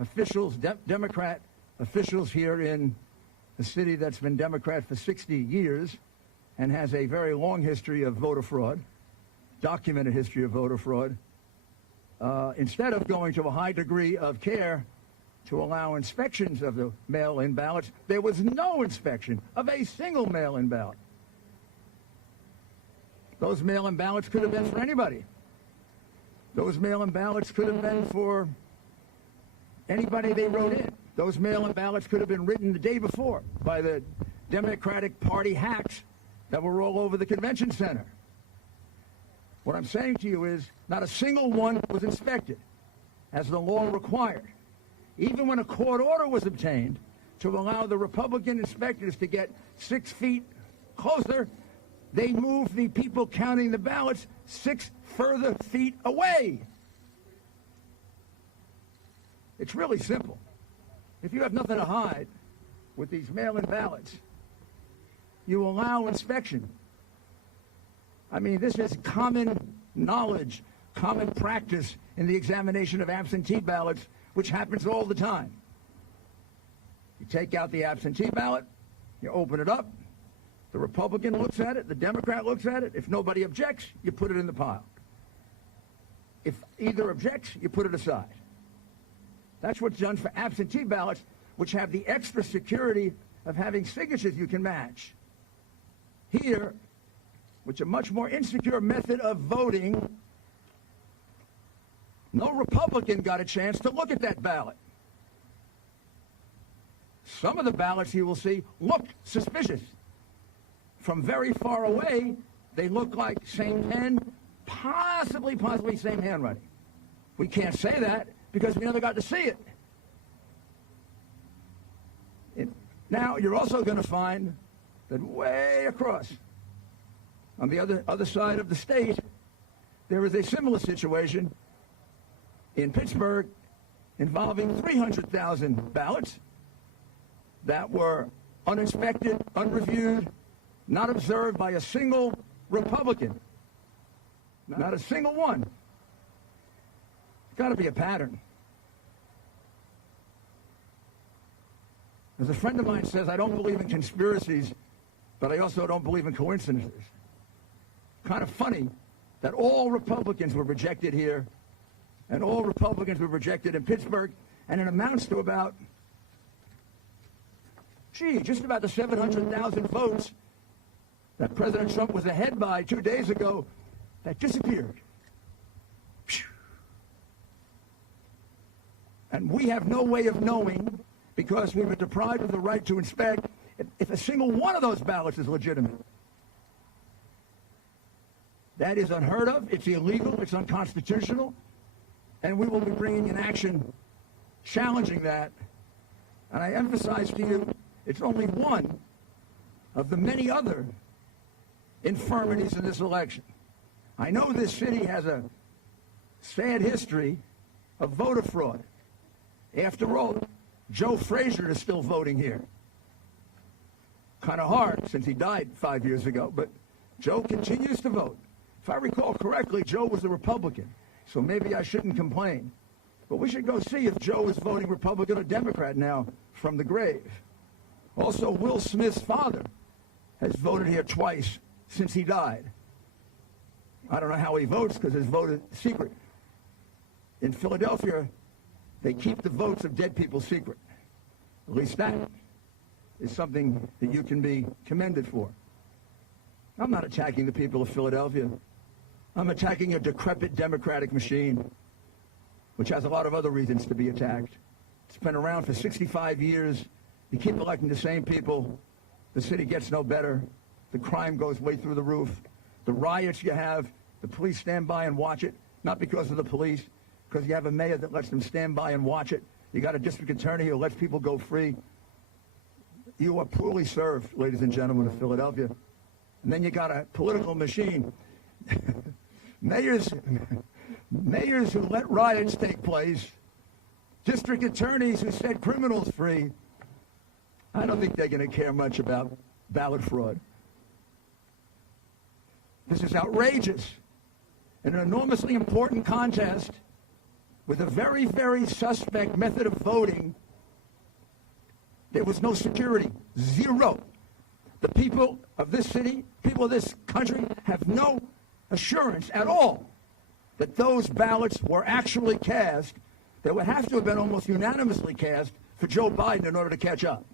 officials, Democrat officials here in a city that's been Democrat for 60 years and has a very long history of voter fraud, documented history of voter fraud, instead of going to a high degree of care to allow inspections of the mail-in ballots, there was no inspection of a single mail-in ballot. Those mail-in ballots could have been for anybody. Those mail-in ballots could have been for anybody they wrote in. Those mail-in ballots could have been written the day before by the Democratic Party hacks that were all over the convention center. What I'm saying to you is not a single one was inspected, as the law required. Even when a court order was obtained to allow the Republican inspectors to get 6 feet closer, they moved the people counting the ballots 6 further feet away. It's really simple. If you have nothing to hide with these mail-in ballots, you allow inspection. I mean, this is common knowledge, common practice in the examination of absentee ballots, which happens all the time. You take out the absentee ballot, you open it up, the Republican looks at it, the Democrat looks at it. If nobody objects, you put it in the pile. If either objects, you put it aside. That's what's done for absentee ballots, which have the extra security of having signatures you can match. Here, which a much more insecure method of voting, no Republican got a chance to look at that ballot. Some of the ballots you will see look suspicious. From very far away, they look like same pen, possibly same handwriting. We can't say that because we never got to see it. Now, you're also going to find that way across, on the other side of the state, there is a similar situation in Pittsburgh involving 300,000 ballots that were uninspected, unreviewed, not observed by a single Republican. Not a single one. There's got to be a pattern. As a friend of mine says, I don't believe in conspiracies, but I also don't believe in coincidences. Kind of funny that all Republicans were rejected here, and all Republicans were rejected in Pittsburgh, and it amounts to about, just about the 700,000 votes that President Trump was ahead by 2 days ago that disappeared. And we have no way of knowing, because we were deprived of the right to inspect, if a single one of those ballots is legitimate. That is unheard of. It's illegal. It's unconstitutional. And we will be bringing an action challenging that. And I emphasize to you, it's only one of the many other infirmities in this election. I know this city has a sad history of voter fraud. After all, Joe Frazier is still voting here. Kind of hard since he died 5 years ago, but Joe continues to vote. If I recall correctly, Joe was a Republican, so maybe I shouldn't complain. But we should go see if Joe is voting Republican or Democrat now from the grave. Also, Will Smith's father has voted here twice since he died. I don't know how he votes because his vote is secret. In Philadelphia, they keep the votes of dead people secret. At least that is something that you can be commended for. I'm not attacking the people of Philadelphia. I'm attacking a decrepit democratic machine, which has a lot of other reasons to be attacked. It's been around for 65 years. You keep electing the same people. The city gets no better. The crime goes way through the roof. The riots you have, the police stand by and watch it, not because of the police, because you have a mayor that lets them stand by and watch it. You got a district attorney who lets people go free. You are poorly served, ladies and gentlemen of Philadelphia. And then you got a political machine. Mayors who let riots take place, district attorneys who set criminals free. I don't think they're going to care much about ballot fraud. This is outrageous. In an enormously important contest, with a very, very suspect method of voting, there was no security. Zero. The people of this city, people of this country, have no assurance at all that those ballots were actually cast. They would have to have been almost unanimously cast for Joe Biden in order to catch up.